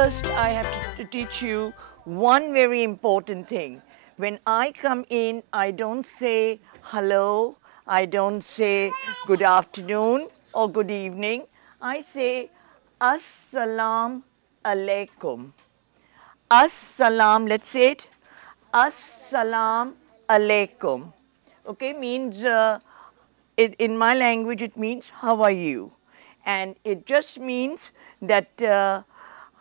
first I have to teach you one very important thing. When I come in, I don't say hello, I don't say good afternoon or good evening. I say Assalamu alaikum. As-salam, let's say it. As-salam alaikum. Okay, means, in my language, it means, how are you? And it just means that,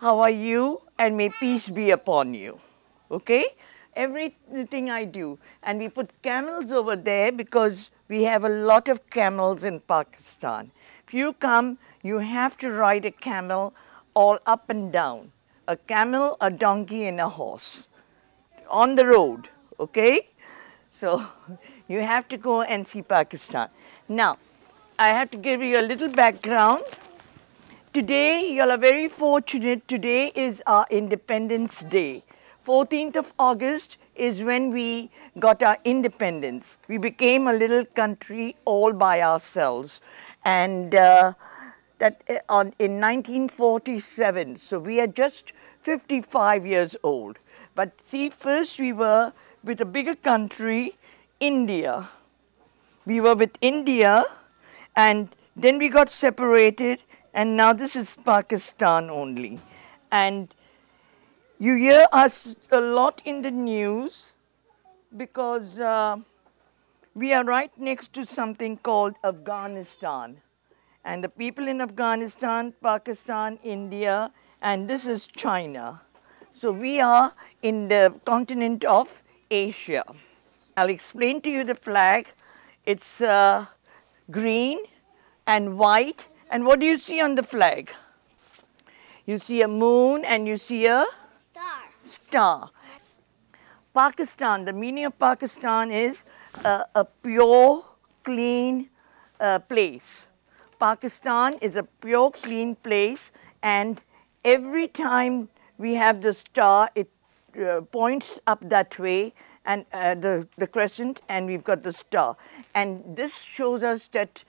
how are you, and may peace be upon you. Okay? Everything I do. And we put camels over there because we have a lot of camels in Pakistan. If you come, you have to ride a camel all up and down. A camel, a donkey, and a horse on the road, okay? So you have to go and see Pakistan. Now, I have to give you a little background. Today, you all are very fortunate. Today is our Independence Day. 14th of August is when we got our independence. We became a little country all by ourselves. And in 1947, so we are just 55 years old. But see, first we were with a bigger country, India. We were with India, and then we got separated, and now this is Pakistan only. And you hear us a lot in the news because we are right next to something called Afghanistan. And the people in Afghanistan, Pakistan, India, and this is China. So we are in the continent of Asia. I'll explain to you the flag. It's green and white. And what do you see on the flag? You see a moon and you see a star. Pakistan, the meaning of Pakistan is a pure, clean place. Pakistan is a pure, clean place, and every time we have the star, it points up that way, and the crescent, and we've got the star. And this shows us that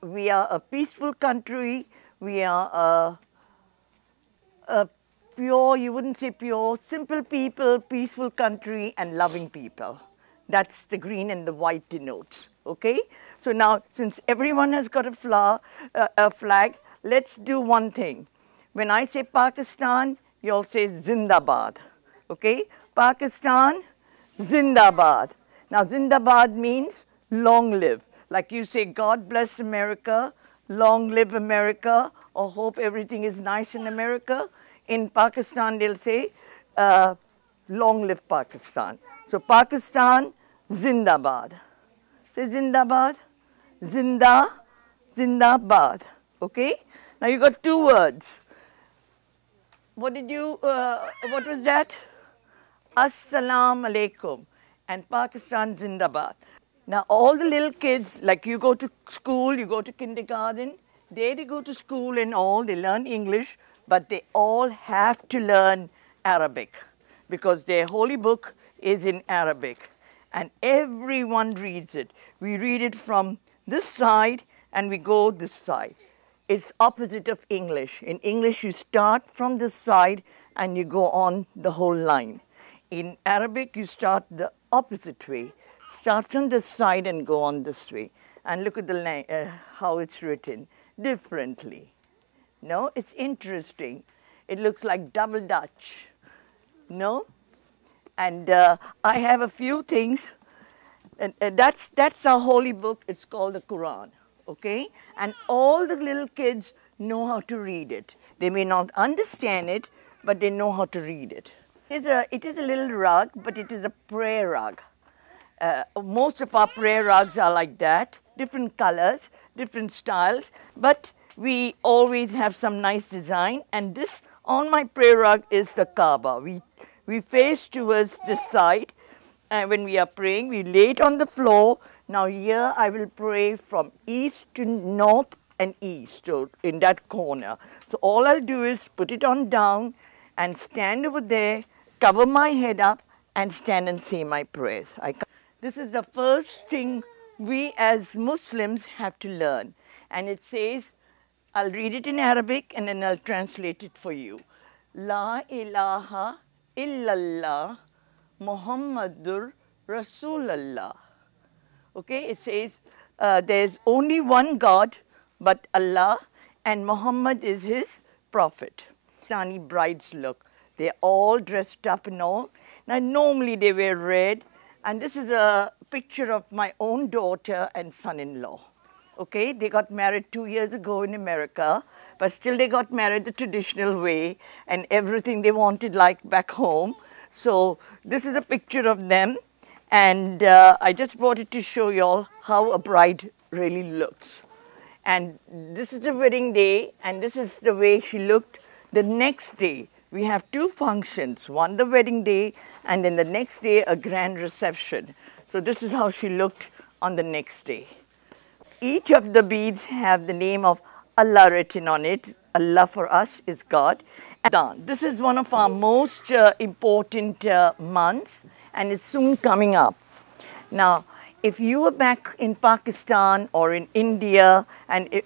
we are a peaceful country, we are a pure, you wouldn't say pure, simple people, peaceful country, and loving people. That's the green and the white denotes, okay? So now, since everyone has got a flag, let's do one thing. When I say Pakistan, you all say Zindabad, okay? Pakistan, Zindabad. Now, Zindabad means long live. Like you say, God bless America, long live America, or hope everything is nice in America. In Pakistan, they'll say, long live Pakistan. So Pakistan, Zindabad. Say Zindabad, Zinda, Zindabad. Okay? Now you got two words. What was that? Assalamu alaikum. And Pakistan, Zindabad. Now all the little kids, like you go to school, you go to kindergarten, they go to school and all, they learn English, but they all have to learn Arabic because their holy book is in Arabic. And everyone reads it. We read it from this side and we go this side. It's opposite of English. In English, you start from this side and you go on the whole line. In Arabic, you start the opposite way. Start from this side and go on this way. And look at how it's written differently. No, it's interesting. It looks like double Dutch. No? And I have a few things. And that's our holy book. It's called the Quran, okay? And all the little kids know how to read it. They may not understand it, but they know how to read it. It is a little rug, but it is a prayer rug. Most of our prayer rugs are like that, different colors, different styles, but we always have some nice design. And this, on my prayer rug, is the Kaaba. We face towards this side, and when we are praying, we lay it on the floor. Now here I will pray from east to north and east, so in that corner. So all I'll do is put it on down and stand over there, cover my head up, and stand and say my prayers. This is the first thing we as Muslims have to learn. And it says, I'll read it in Arabic and then I'll translate it for you. La ilaha illallah Muhammadur Rasulallah. Okay, it says there's only one God but Allah, and Muhammad is his prophet. Pakistani brides look. They're all dressed up and all. Now, normally they wear red, and this is a picture of my own daughter and son-in-law. Okay, they got married 2 years ago in America, but still they got married the traditional way and everything they wanted like back home. So this is a picture of them, and I just brought it to show you all how a bride really looks. And this is the wedding day, and this is the way she looked the next day. We have two functions, one the wedding day, and then the next day a grand reception. So this is how she looked on the next day. Each of the beads have the name of Allah written on it. Allah for us is God. This is one of our most important months, and it's soon coming up. Now, if you were back in Pakistan or in India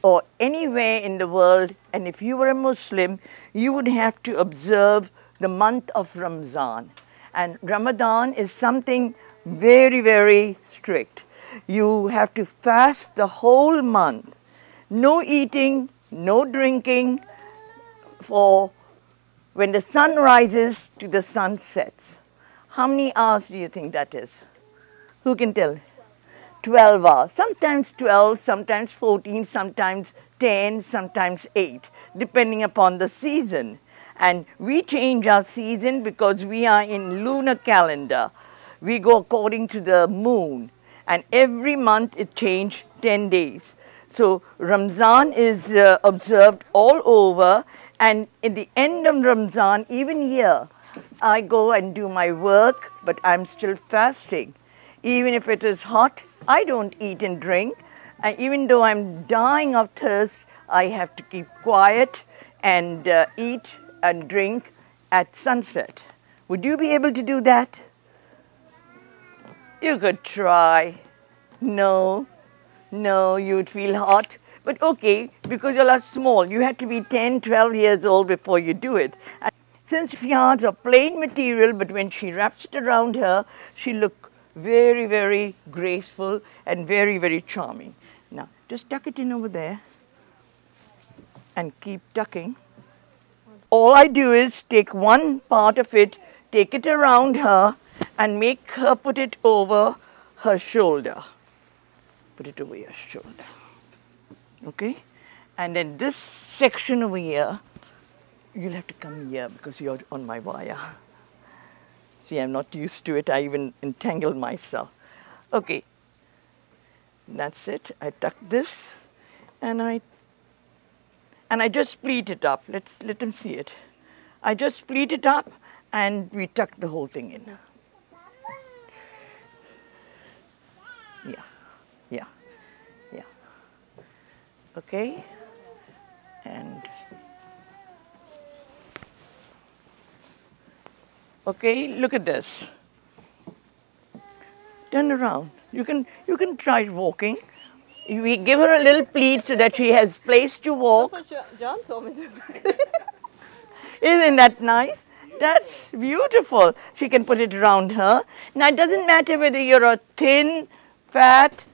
or anywhere in the world, and if you were a Muslim, you would have to observe the month of Ramadan. And Ramadan is something very, very strict. You have to fast the whole month. No eating, no drinking for when the sun rises to the sun sets. How many hours do you think that is? Who can tell? 12 hours. Sometimes 12, sometimes 14, sometimes 10, sometimes 8, depending upon the season. And we change our season because we are in lunar calendar. We go according to the moon. And every month it changes 10 days. So Ramzan is observed all over, and at the end of Ramzan, even here, I go and do my work, but I'm still fasting. Even if it is hot, I don't eat and drink. And even though I'm dying of thirst, I have to keep quiet and eat and drink at sunset. Would you be able to do that? You could try. No, you'd feel hot. But okay, because you are small, you have to be 10, 12 years old before you do it. And since yards are plain material, but when she wraps it around her, she looks very, very graceful and very, very charming. Now, just tuck it in over there and keep tucking. All I do is take one part of it, take it around her, and make her put it over her shoulder. Put it over your shoulder. Okay? And then this section over here, you'll have to come here because you're on my wire. See, I'm not used to it. I even entangled myself. Okay. That's it. I tuck this, and I just pleat it up. Let them see it. I just pleat it up, and we tuck the whole thing in. Yeah. Okay. And okay, look at this. Turn around. You can try walking. We give her a little pleat so that she has place to walk. That's what John told me to do. Isn't that nice? That's beautiful. She can put it around her. Now, it doesn't matter whether you're a thin, fat,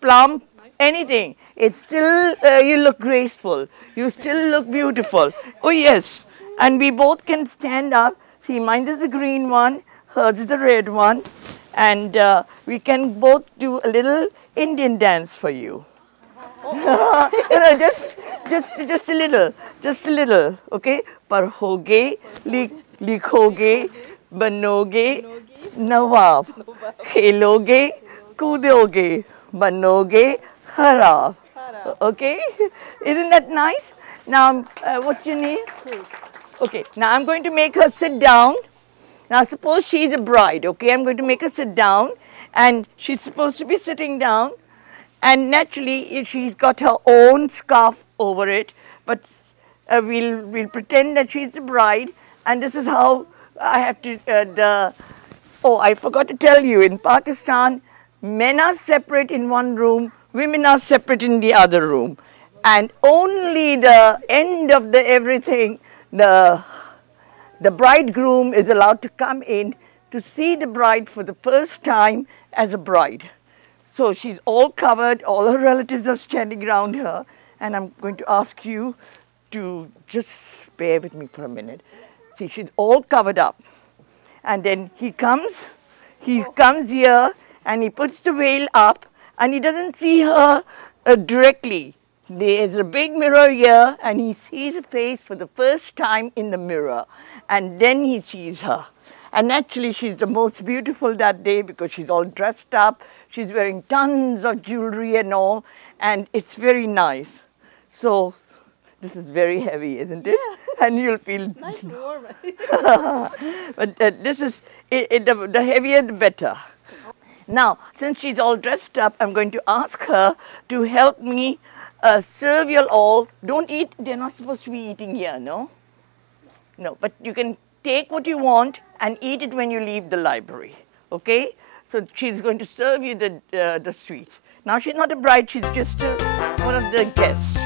plump, anything. It's still, you look graceful. You still look beautiful. Oh, yes. And we both can stand up. See, mine is the green one, hers is the red one. And we can both do a little Indian dance for you. just a little, okay? Parhoge, likhoge, banoge, nawab, kheloge, kudoge, banoge, kharab. Okay? Isn't that nice? Now, what's your name? Please. Okay, now I'm going to make her sit down. Now, suppose she's a bride, okay? I'm going to make her sit down, and she's supposed to be sitting down. And naturally, she's got her own scarf over it, but we'll pretend that she's the bride, and this is how I have to, oh, I forgot to tell you, in Pakistan, men are separate in one room, women are separate in the other room. And only the end of the everything, the the bridegroom is allowed to come in to see the bride for the first time as a bride. So she's all covered, all her relatives are standing around her, and I'm going to ask you to just bear with me for a minute. See, she's all covered up. And then he comes here and he puts the veil up and he doesn't see her directly. There's a big mirror here and he sees her face for the first time in the mirror, and then he sees her. And actually she's the most beautiful that day because she's all dressed up, she's wearing tons of jewelry and all, and it's very nice. So this is very heavy, isn't it? Yeah. And you'll feel nice and warm. But this is, the heavier the better. Now, since she's all dressed up, I'm going to ask her to help me serve you all. Don't eat, they're not supposed to be eating here, no? No, but you can take what you want and eat it when you leave the library, okay? So she's going to serve you the sweets. Now she's not a bride, she's just one of the guests.